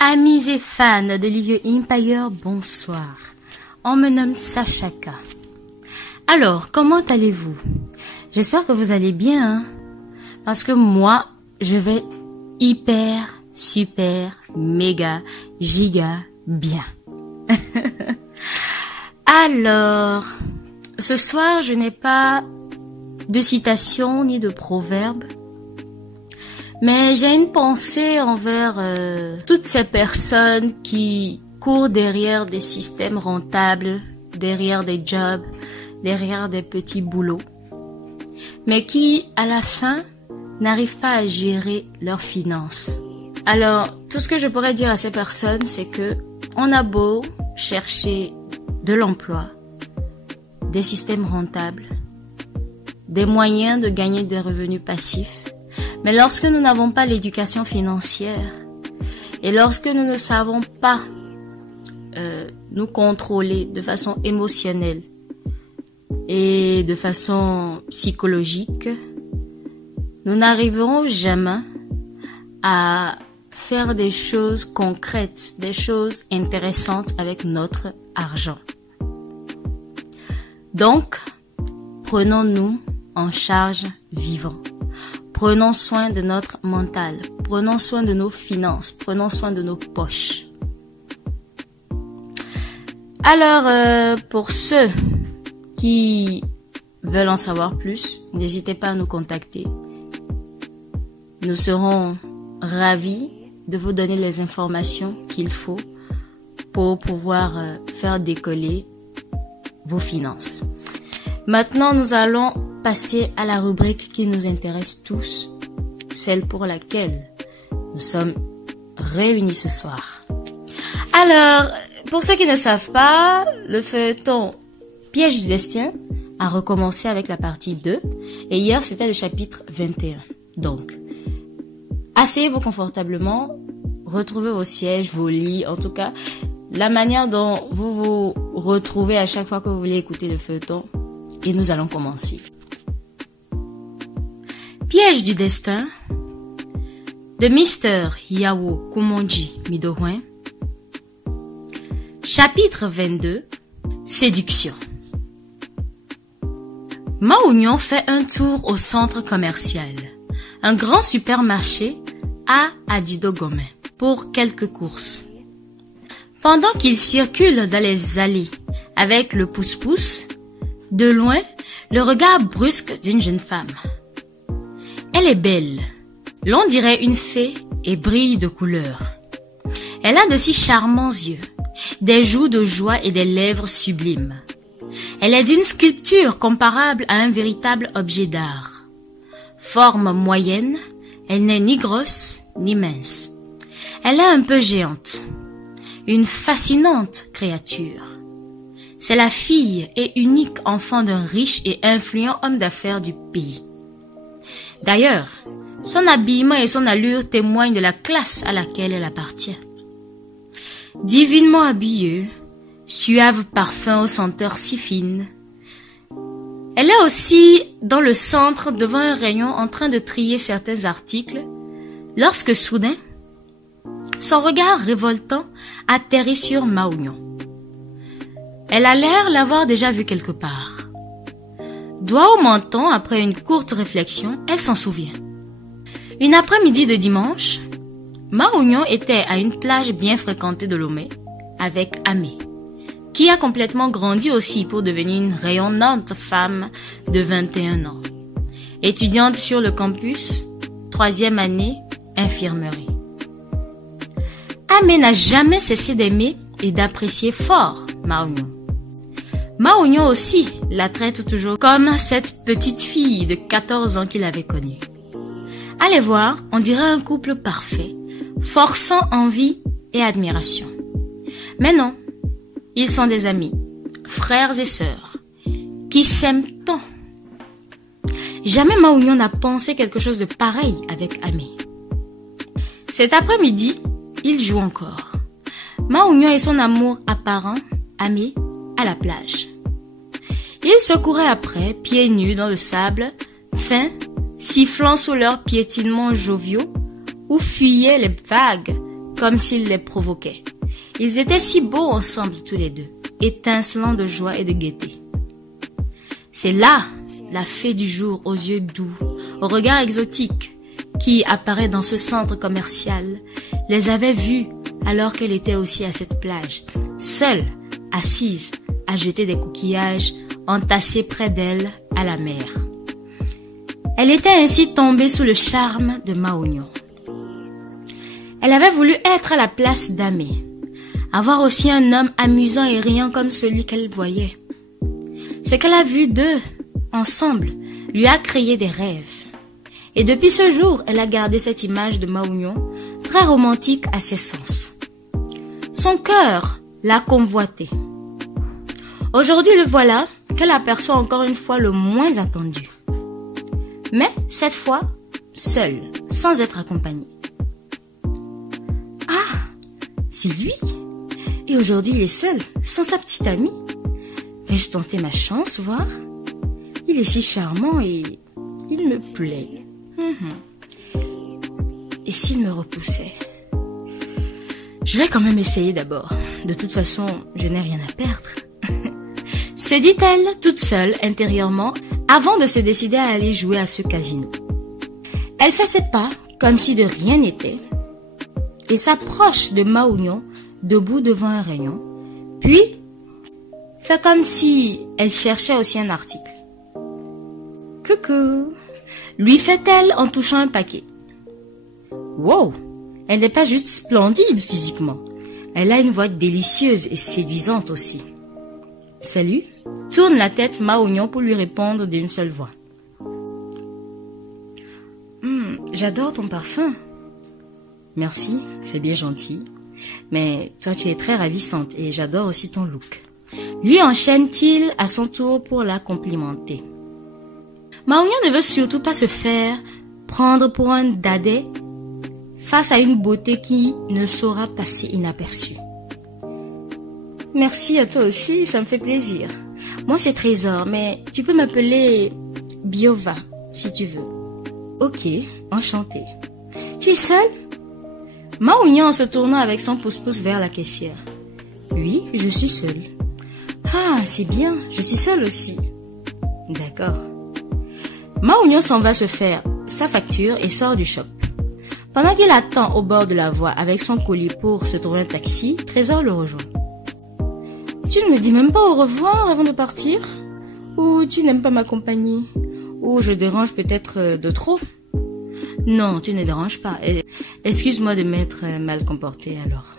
Amis et fans de Livieux Empire, bonsoir. On me nomme Sachaka. Alors, comment allez-vous? J'espère que vous allez bien, hein? Parce que moi, je vais hyper, super, méga, giga bien. Alors, ce soir, je n'ai pas de citation ni de proverbe. Mais j'ai une pensée envers toutes ces personnes qui courent derrière des systèmes rentables, derrière des jobs, derrière des petits boulots, mais qui, à la fin, n'arrivent pas à gérer leurs finances. Alors, tout ce que je pourrais dire à ces personnes, c'est que on a beau chercher de l'emploi, des systèmes rentables, des moyens de gagner des revenus passifs, mais lorsque nous n'avons pas l'éducation financière et lorsque nous ne savons pas nous contrôler de façon émotionnelle et de façon psychologique, nous n'arriverons jamais à faire des choses concrètes, des choses intéressantes avec notre argent. Donc, prenons-nous en charge vivant. Prenons soin de notre mental, prenons soin de nos finances, prenons soin de nos poches. Alors, pour ceux qui veulent en savoir plus, n'hésitez pas à nous contacter. Nous serons ravis de vous donner les informations qu'il faut pour pouvoir faire décoller vos finances. Maintenant, nous allons passer à la rubrique qui nous intéresse tous, celle pour laquelle nous sommes réunis ce soir. Alors, pour ceux qui ne savent pas, le feuilleton Piège du destin a recommencé avec la partie 2 et hier c'était le chapitre 21. Donc, asseyez-vous confortablement, retrouvez vos sièges, vos lits, en tout cas, la manière dont vous vous retrouvez à chaque fois que vous voulez écouter le feuilleton et nous allons commencer. Piège du destin de Mr. Yao Kumonji Midorwen. Chapitre 22. Séduction. Maounion fait un tour au centre commercial, un grand supermarché à Adidogome, pour quelques courses. Pendant qu'il circule dans les allées avec le pouce-pouce, de loin, le regard brusque d'une jeune femme. Elle est belle, l'on dirait une fée et brille de couleurs. Elle a de si charmants yeux, des joues de joie et des lèvres sublimes. Elle est d'une sculpture comparable à un véritable objet d'art. Forme moyenne, elle n'est ni grosse ni mince. Elle est un peu géante, une fascinante créature. C'est la fille et unique enfant d'un riche et influent homme d'affaires du pays. D'ailleurs, son habillement et son allure témoignent de la classe à laquelle elle appartient. Divinement habillée, suave parfum aux senteurs si fines. Elle est aussi dans le centre devant un rayon en train de trier certains articles, lorsque soudain, son regard révoltant atterrit sur Maounion. Elle a l'air l'avoir déjà vu quelque part. Doigt au menton, après une courte réflexion, elle s'en souvient. Une après-midi de dimanche, Maounion était à une plage bien fréquentée de Lomé avec Amé, qui a complètement grandi aussi pour devenir une rayonnante femme de 21 ans. Étudiante sur le campus, 3e année, infirmerie. Amé n'a jamais cessé d'aimer et d'apprécier fort Maounion. Maounion aussi la traite toujours comme cette petite fille de 14 ans qu'il avait connue. Allez voir, on dirait un couple parfait, forçant envie et admiration. Mais non, ils sont des amis, frères et sœurs, qui s'aiment tant. Jamais Maounion n'a pensé quelque chose de pareil avec Amé. Cet après-midi, ils jouent encore. Maounion et son amour apparent, Amé, à la plage. Ils se couraient après, pieds nus dans le sable, fin, sifflant sous leurs piétinements joviaux, où fuyaient les vagues comme s'il les provoquait. Ils étaient si beaux ensemble tous les deux, étincelants de joie et de gaieté. C'est là la fée du jour aux yeux doux, au regard exotique, qui apparaît dans ce centre commercial, les avait vus alors qu'elle était aussi à cette plage, seule, assise, à jeter des coquillages, entassés près d'elle à la mer. Elle était ainsi tombée sous le charme de Maounion. Elle avait voulu être à la place d'Amé, avoir aussi un homme amusant et riant comme celui qu'elle voyait. Ce qu'elle a vu d'eux, ensemble, lui a créé des rêves. Et depuis ce jour, elle a gardé cette image de Maounion, très romantique à ses sens. Son cœur l'a convoité. Aujourd'hui, le voilà qu'elle aperçoit encore une fois le moins attendu. Mais, cette fois, seule, sans être accompagnée. Ah, c'est lui. Et aujourd'hui, il est seul, sans sa petite amie. Vais-je tenter ma chance, voir? Il est si charmant et il me plaît. Et s'il me repoussait? Je vais quand même essayer d'abord. De toute façon, je n'ai rien à perdre. Se dit-elle toute seule intérieurement avant de se décider à aller jouer à ce casino. Elle fait ses pas comme si de rien n'était et s'approche de Maounion debout devant un rayon, puis fait comme si elle cherchait aussi un article. Coucou, lui fait-elle en touchant un paquet. Wow, elle n'est pas juste splendide physiquement, elle a une voix délicieuse et séduisante aussi. Salut, tourne la tête Maounion pour lui répondre d'une seule voix. J'adore ton parfum. Merci, c'est bien gentil. Mais toi tu es très ravissante et j'adore aussi ton look. Lui enchaîne-t-il à son tour pour la complimenter. Maounion ne veut surtout pas se faire prendre pour un dadais face à une beauté qui ne saura passer inaperçue. Merci à toi aussi, ça me fait plaisir. Moi c'est Trésor, mais tu peux m'appeler Biova si tu veux. Ok, enchantée. Tu es seule? Maounion en se tournant avec son pouce-pouce vers la caissière. Oui, je suis seule. Ah, c'est bien, je suis seule aussi. D'accord. Maounion s'en va se faire sa facture et sort du shop. Pendant qu'il attend au bord de la voie avec son colis pour se trouver un taxi, Trésor le rejoint. Tu ne me dis même pas au revoir avant de partir? Ou tu n'aimes pas ma compagnie? Ou je dérange peut-être de trop? Non, tu ne déranges pas. Excuse-moi de m'être mal comportée alors.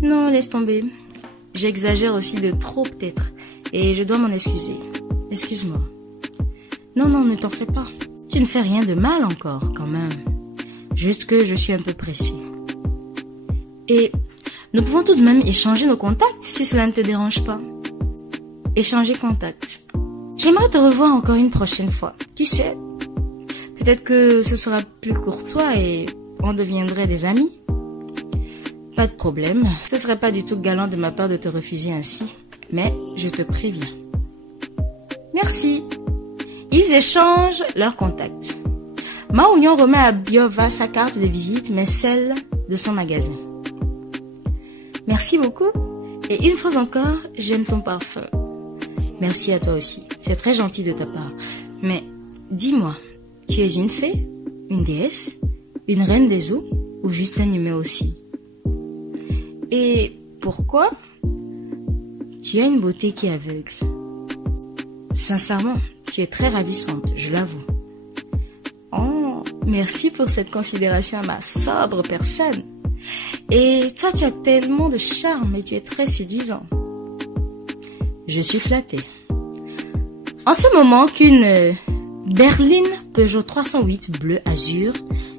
Non, laisse tomber. J'exagère aussi de trop peut-être. Et je dois m'en excuser. Excuse-moi. Non, ne t'en fais pas. Tu ne fais rien de mal encore, quand même. Juste que je suis un peu pressée. Et nous pouvons tout de même échanger nos contacts, si cela ne te dérange pas. Échanger contacts. J'aimerais te revoir encore une prochaine fois. Qui sait? Peut-être que ce sera plus courtois et on deviendrait des amis. Pas de problème. Ce serait pas du tout galant de ma part de te refuser ainsi. Mais je te préviens. Merci. Ils échangent leurs contacts. Maounion remet à Biova sa carte de visite, mais celle de son magasin. Merci beaucoup. Et une fois encore, j'aime ton parfum. Merci à toi aussi. C'est très gentil de ta part. Mais dis-moi, tu es une fée, une déesse, une reine des eaux ou juste un humain aussi? Et pourquoi? Tu as une beauté qui aveugle. Sincèrement, tu es très ravissante, je l'avoue. Oh, merci pour cette considération à ma sobre personne. Et toi, tu as tellement de charme et tu es très séduisant. Je suis flattée. En ce moment qu'une berline Peugeot 308 bleu azur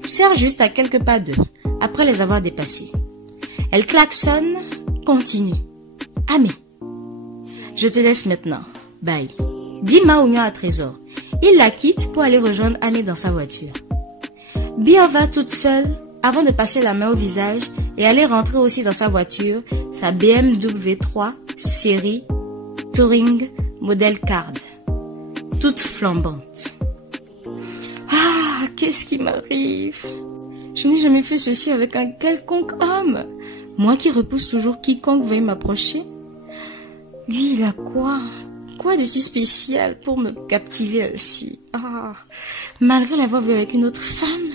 sert juste à quelques pas d'eux, après les avoir dépassés. Elle klaxonne, continue. Amé, je te laisse maintenant. Bye. Dit Maounion à Trésor. Il la quitte pour aller rejoindre Amé dans sa voiture. Biova toute seule, avant de passer la main au visage et aller rentrer aussi dans sa voiture, sa BMW 3 série Touring modèle Card, toute flambante. Ah, qu'est-ce qui m'arrive? Je n'ai jamais fait ceci avec un quelconque homme. Moi qui repousse toujours quiconque veuille m'approcher. Lui, il a quoi? Quoi de si spécial pour me captiver ainsi? Ah, malgré l'avoir vu avec une autre femme?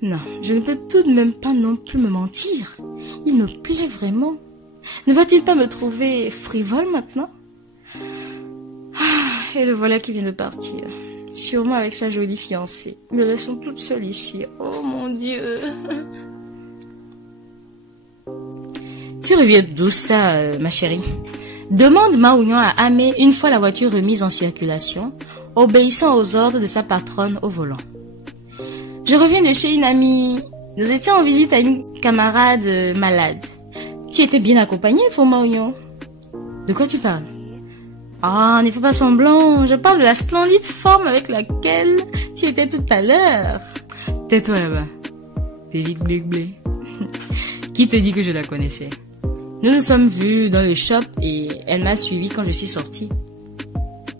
Non, je ne peux tout de même pas non plus me mentir. Il me plaît vraiment. Ne va-t-il pas me trouver frivole maintenant? Ah, et le voilà qui vient de partir. Sûrement avec sa jolie fiancée, me laissant toute seule ici. Oh mon Dieu! Tu reviens d'où ça, ma chérie? Demande Maounian à Amé une fois la voiture remise en circulation, obéissant aux ordres de sa patronne au volant. Je reviens de chez une amie. Nous étions en visite à une camarade malade. Tu étais bien accompagnée, Fo Maounian. De quoi tu parles? Ah, ne fais pas semblant. Je parle de la splendide forme avec laquelle tu étais tout à l'heure. Tais-toi là-bas. T'es vite blé. Qui te dit que je la connaissais? Nous nous sommes vus dans le shop et elle m'a suivi quand je suis sortie.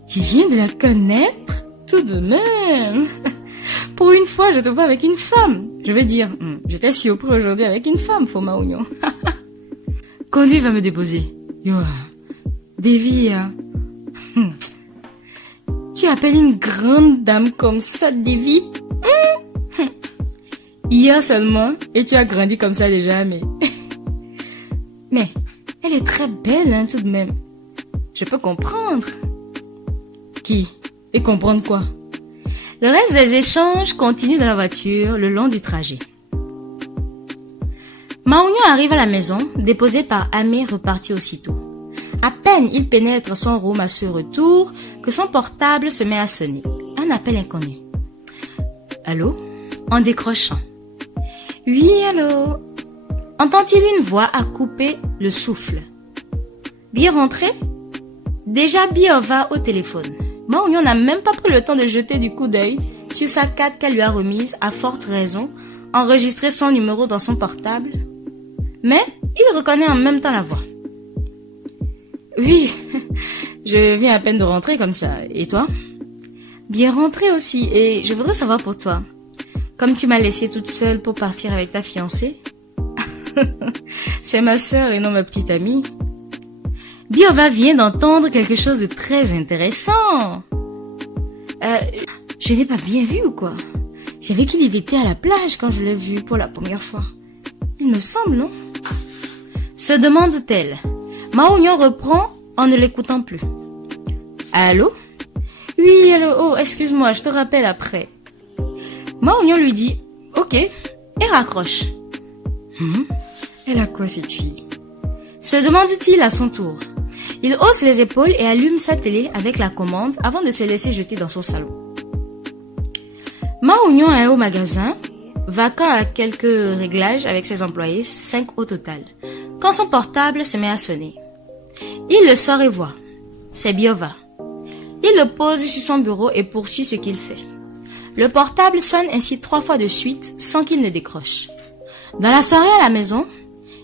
Tu viens de la connaître? Tout de même. Pour une fois, je te vois avec une femme. Je veux dire, je t'ai surpris aujourd'hui avec une femme, Fo Maounian. Conduis va me déposer. Yo, Davy, hein. Tu appelles une grande dame comme ça, Davy? Hier seulement, et tu as grandi comme ça déjà, mais... Mais, elle est très belle, hein, tout de même. Je peux comprendre. Qui? Et comprendre quoi? Le reste des échanges continue dans la voiture le long du trajet. Maounian arrive à la maison, déposé par Amé, reparti aussitôt. À peine il pénètre son room à ce retour que son portable se met à sonner. Un appel inconnu. Allô? En décrochant. Oui, allô? Entend-il une voix à couper le souffle. Bien rentré? Déjà Biova au téléphone. Maounian n'a même pas pris le temps de jeter du coup d'œil sur sa carte qu'elle lui a remise, à forte raison, enregistrer son numéro dans son portable. Mais il reconnaît en même temps la voix. Oui, je viens à peine de rentrer comme ça. Et toi? Bien rentré aussi, et je voudrais savoir pour toi. Comme tu m'as laissée toute seule pour partir avec ta fiancée? C'est ma sœur et non ma petite amie. Biova vient d'entendre quelque chose de très intéressant. Je n'ai pas bien vu ou quoi? C'est avec qui il était à la plage quand je l'ai vu pour la première fois. Il me semble, non? Se demande-t-elle. Maounian reprend en ne l'écoutant plus. Allô? Oui, allô, oh, excuse-moi, je te rappelle après. Maounian lui dit ok et raccroche. Elle a quoi cette fille? Se demande-t-il à son tour. Il hausse les épaules et allume sa télé avec la commande avant de se laisser jeter dans son salon. Maounian est au magasin, vacant à quelques réglages avec ses employés, 5 au total, quand son portable se met à sonner. Il le sort et voit. C'est Biova. Il le pose sur son bureau et poursuit ce qu'il fait. Le portable sonne ainsi 3 fois de suite sans qu'il ne décroche. Dans la soirée à la maison,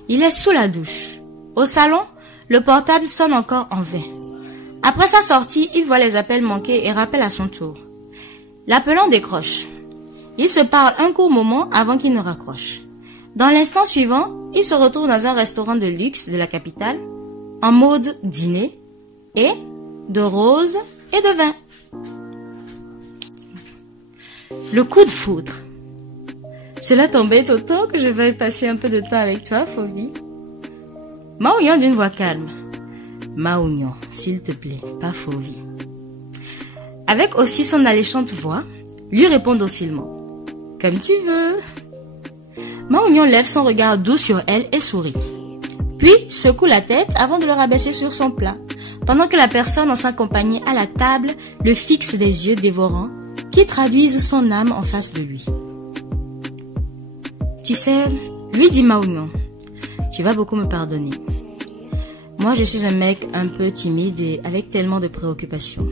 il est sous la douche. Au salon, le portable sonne encore en vain. Après sa sortie, il voit les appels manqués et rappelle à son tour. L'appelant décroche. Ils se parlent un court moment avant qu'il ne raccroche. Dans l'instant suivant, il se retrouve dans un restaurant de luxe de la capitale, en mode dîner, et de roses et de vin. Le coup de foudre. Cela t'embête autant que je veuille passer un peu de temps avec toi, Fovi? Maounian d'une voix calme. Maounian, s'il te plaît, pas Fovi. Avec aussi son alléchante voix, lui répond docilement. Comme tu veux. Maounian lève son regard doux sur elle et sourit. Puis secoue la tête avant de le rabaisser sur son plat, pendant que la personne en sa compagnie à la table le fixe des yeux dévorants qui traduisent son âme en face de lui. Tu sais, lui dit Maounian, tu vas beaucoup me pardonner. Moi, je suis un mec un peu timide et avec tellement de préoccupations.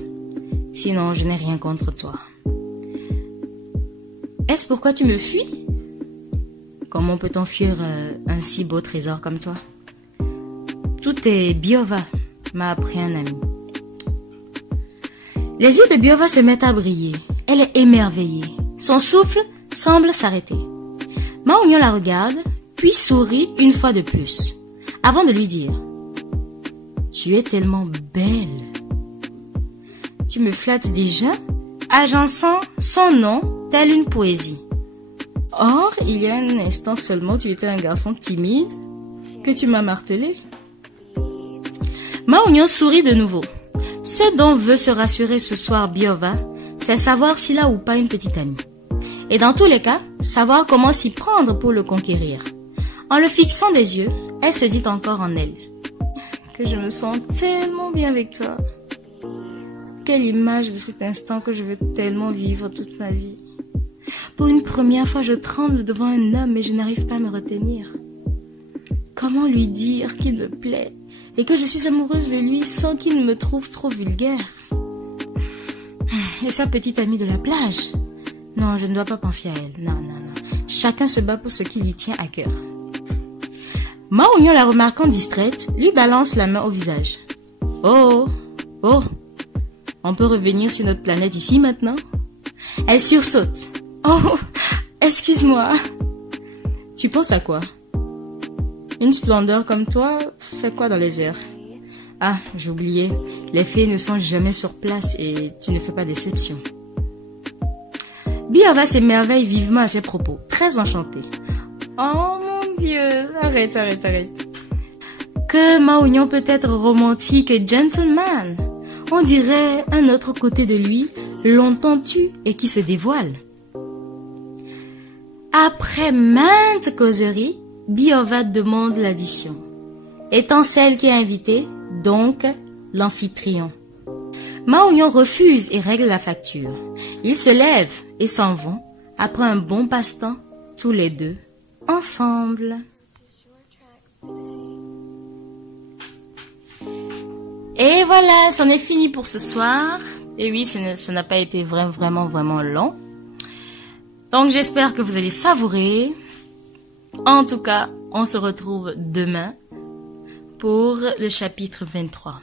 Sinon, je n'ai rien contre toi. Est-ce pourquoi tu me fuis? Comment peut-on fuir un si beau trésor comme toi? Tout est Biova, m'a appris un ami. Les yeux de Biova se mettent à briller. Elle est émerveillée. Son souffle semble s'arrêter. Ma Oignon la regarde, puis sourit une fois de plus, avant de lui dire « Tu es tellement belle. » Tu me flattes déjà, agençant son nom telle une poésie. Or, il y a un instant seulement, tu étais un garçon timide que tu m'as martelé. Ma Oignon sourit de nouveau. Ce dont veut se rassurer ce soir Biova, c'est savoir s'il a ou pas une petite amie. Et dans tous les cas, savoir comment s'y prendre pour le conquérir. En le fixant des yeux, elle se dit encore en elle. Que je me sens tellement bien avec toi. Quelle image de cet instant que je veux tellement vivre toute ma vie. Pour une première fois, je tremble devant un homme et je n'arrive pas à me retenir. Comment lui dire qu'il me plaît et que je suis amoureuse de lui sans qu'il me trouve trop vulgaire? Et sa petite amie de la plage? Non, je ne dois pas penser à elle. Non. Chacun se bat pour ce qui lui tient à cœur. Ma Oignon, la remarquant distraite, lui balance la main au visage. Oh, on peut revenir sur notre planète ici maintenant? Elle sursaute. Oh, excuse-moi. Tu penses à quoi? Une splendeur comme toi fait quoi dans les airs? Ah, j'oubliais, les fées ne sont jamais sur place et tu ne fais pas d'exception. Biova s'émerveille vivement à ses propos, très enchantée. Oh mon Dieu, arrête. Que Ma Oignon peut être romantique et gentleman. On dirait un autre côté de lui, longtemps tu et qui se dévoile. Après maintes causeries, Biova demande l'addition. Étant celle qui est invitée, donc l'amphitryon. Ma Oignon refuse et règle la facture. Ils se lèvent et s'en vont, après un bon passe-temps, tous les deux, ensemble. Et voilà, c'en est fini pour ce soir. Et oui, ça n'a pas été vraiment long. Donc j'espère que vous allez savourer. En tout cas, on se retrouve demain pour le chapitre 23.